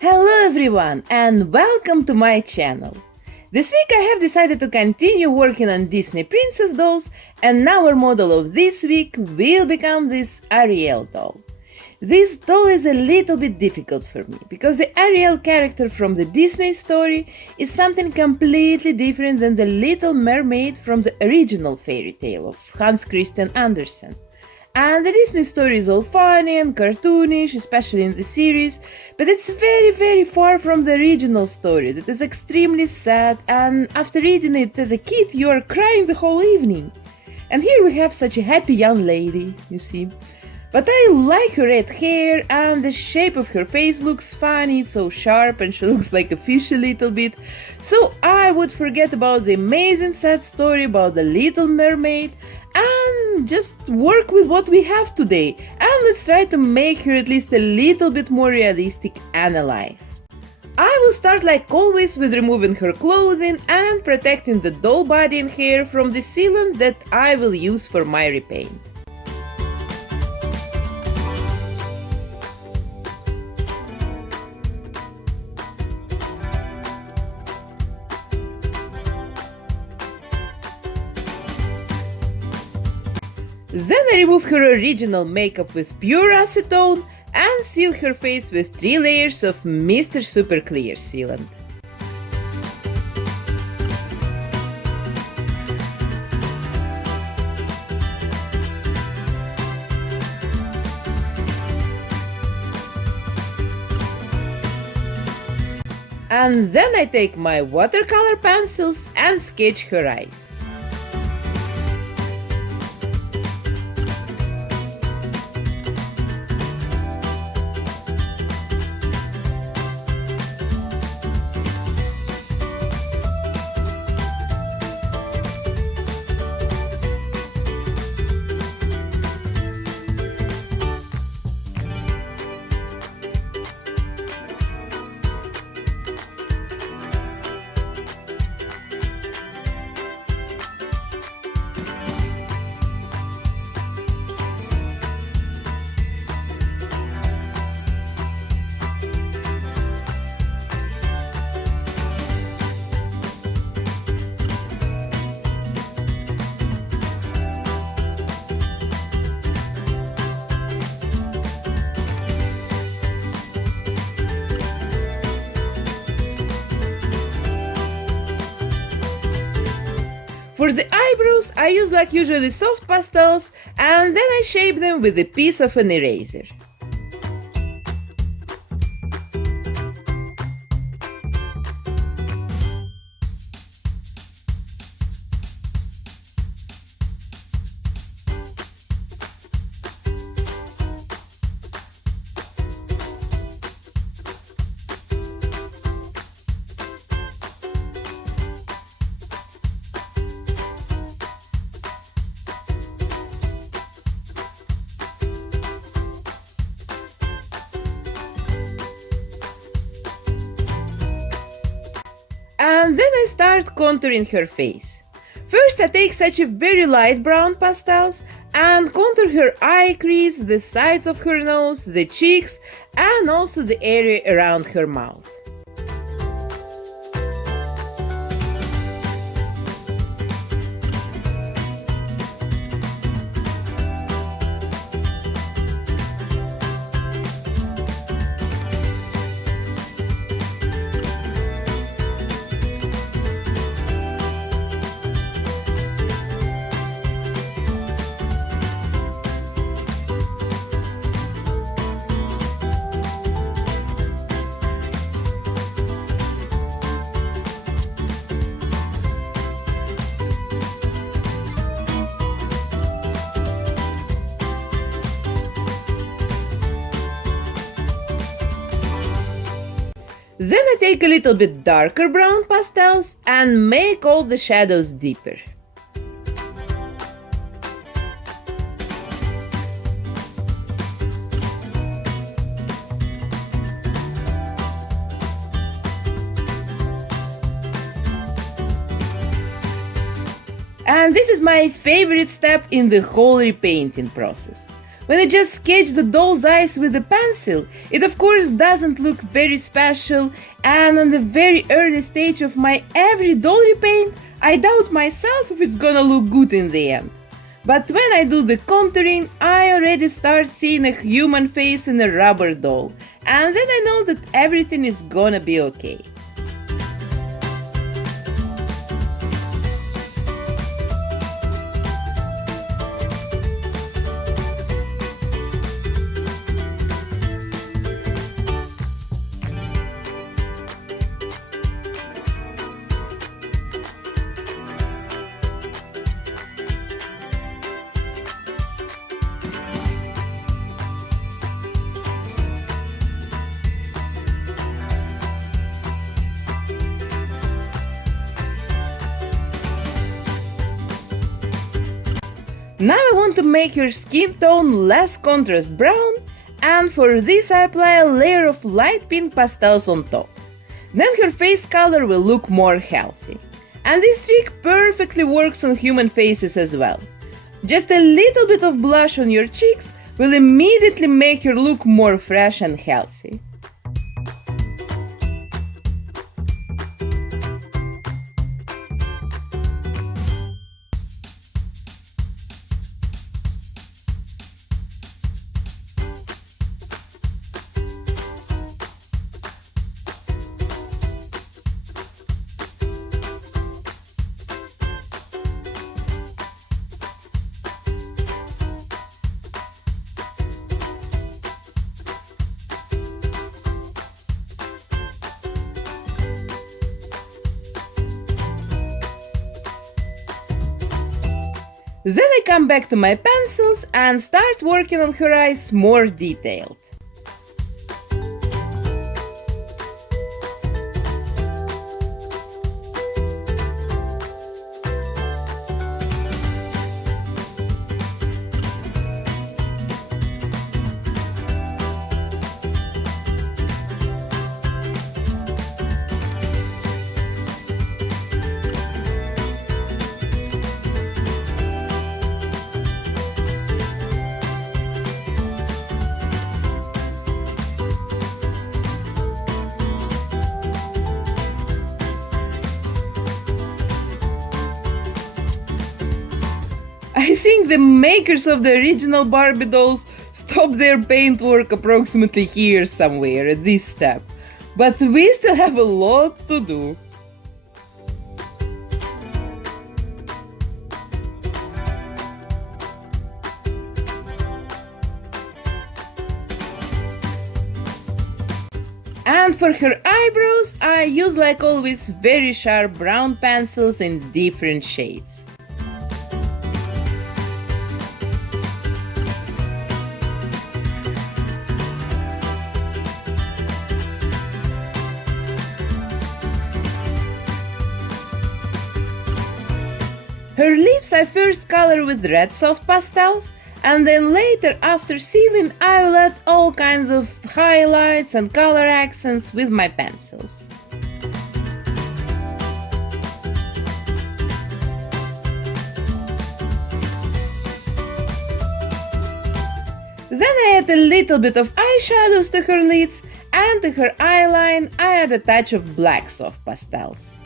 Hello everyone and welcome to my channel. This week I have decided to continue working on Disney princess dolls, and our model of this week will become this Ariel doll. This doll is a little bit difficult for me because the Ariel character from the Disney story is something completely different than the Little Mermaid from the original fairy tale of Hans Christian Andersen. And the Disney story is all funny and cartoonish, especially in the series, but it's very far from the original story that is extremely sad, and after reading it as a kid you are crying the whole evening. And here we have such a happy young lady, you see. But I like her red hair, and the shape of her face looks funny, it's so sharp and she looks like a fish a little bit. So I would forget about the amazing sad story about the Little Mermaid and just work with what we have today, and let's try to make her at least a little bit more realistic and alive. I will start like always with removing her clothing and protecting the doll body and hair from the sealant that I will use for my repaint. Then I remove her original makeup with pure acetone and seal her face with 3 layers of Mr. Super Clear sealant. And then I take my watercolor pencils and sketch her eyes. For the eyebrows, I use like usually soft pastels, and then I shape them with a piece of an eraser. And then I start contouring her face. First I take such a very light brown pastels and contour her eye crease, the sides of her nose, the cheeks, and also the area around her mouth. Then I take a little bit darker brown pastels and make all the shadows deeper. And this is my favorite step in the whole repainting process. When I just sketch the doll's eyes with a pencil, it of course doesn't look very special, and on the very early stage of my every doll repaint, I doubt myself if it's gonna look good in the end. But when I do the contouring, I already start seeing a human face in a rubber doll, and then I know that everything is gonna be okay. Now I want to make her skin tone less contrast brown, and for this I apply a layer of light pink pastels on top. Then her face color will look more healthy. And this trick perfectly works on human faces as well. Just a little bit of blush on your cheeks will immediately make her look more fresh and healthy. Then I come back to my pencils and start working on her eyes more detailed. I think the makers of the original Barbie dolls stopped their paint work approximately here somewhere at this step, but we still have a lot to do. And for her eyebrows, I use like always very sharp brown pencils in different shades. Her lips I first color with red soft pastels, and then later, after sealing, I will add all kinds of highlights and color accents with my pencils. Then I add a little bit of eyeshadows to her lids, and to her eyeline I add a touch of black soft pastels.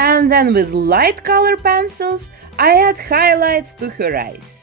And then with light color pencils, I add highlights to her eyes.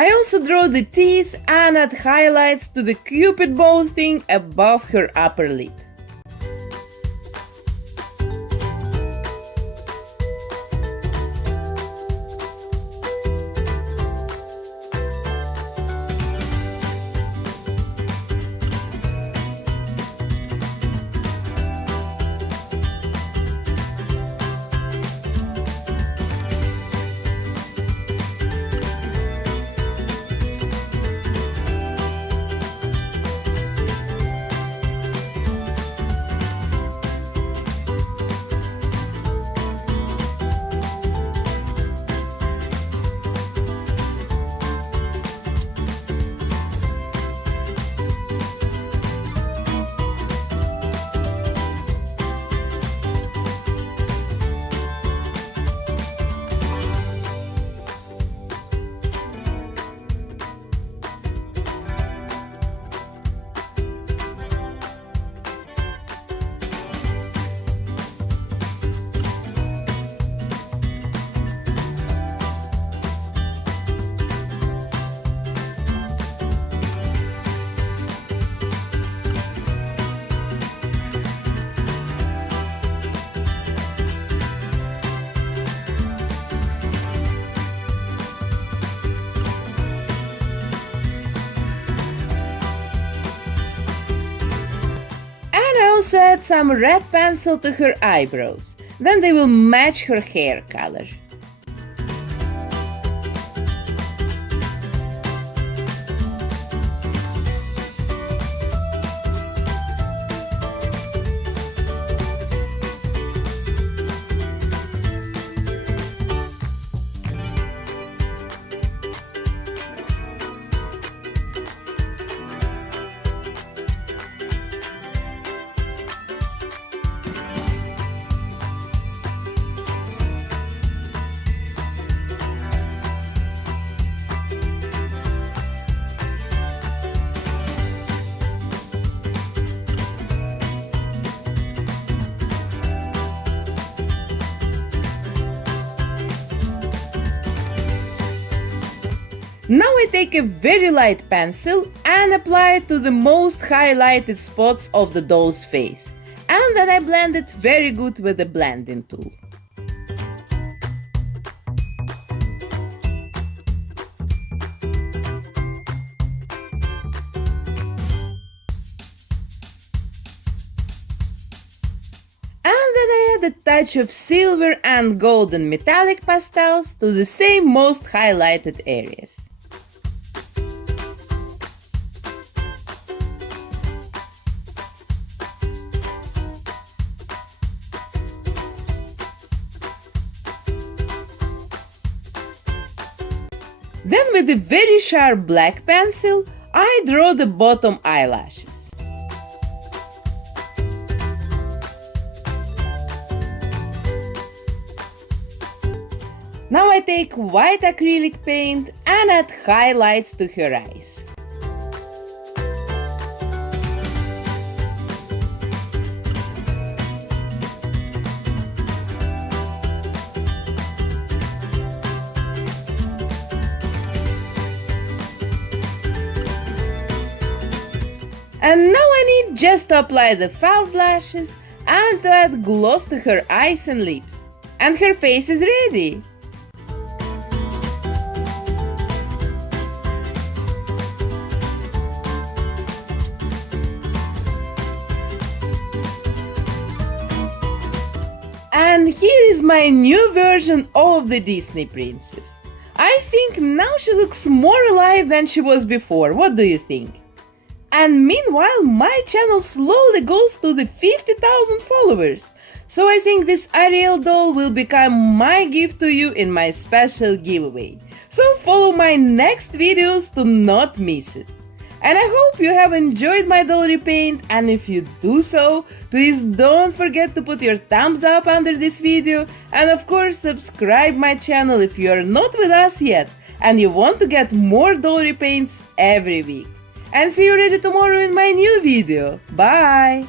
I also draw the teeth and add highlights to the cupid bow thing above her upper lip. Also add some red pencil to her eyebrows, then they will match her hair color. Now I take a very light pencil and apply it to the most highlighted spots of the doll's face. And then I blend it very good with the blending tool. And then I add a touch of silver and golden metallic pastels to the same most highlighted areas. Then with a very sharp black pencil, I draw the bottom eyelashes. Now I take white acrylic paint and add highlights to her eyes. And now I need just to apply the false lashes and to add gloss to her eyes and lips. And her face is ready! And here is my new version of the Disney princess. I think now she looks more alive than she was before. What do you think? And meanwhile, my channel slowly goes to the 50,000 followers. So I think this Ariel doll will become my gift to you in my special giveaway. So follow my next videos to not miss it. And I hope you have enjoyed my doll repaint, and if you do so, please don't forget to put your thumbs up under this video, and of course subscribe my channel if you are not with us yet and you want to get more doll repaints every week. And see you ready tomorrow in my new video. Bye!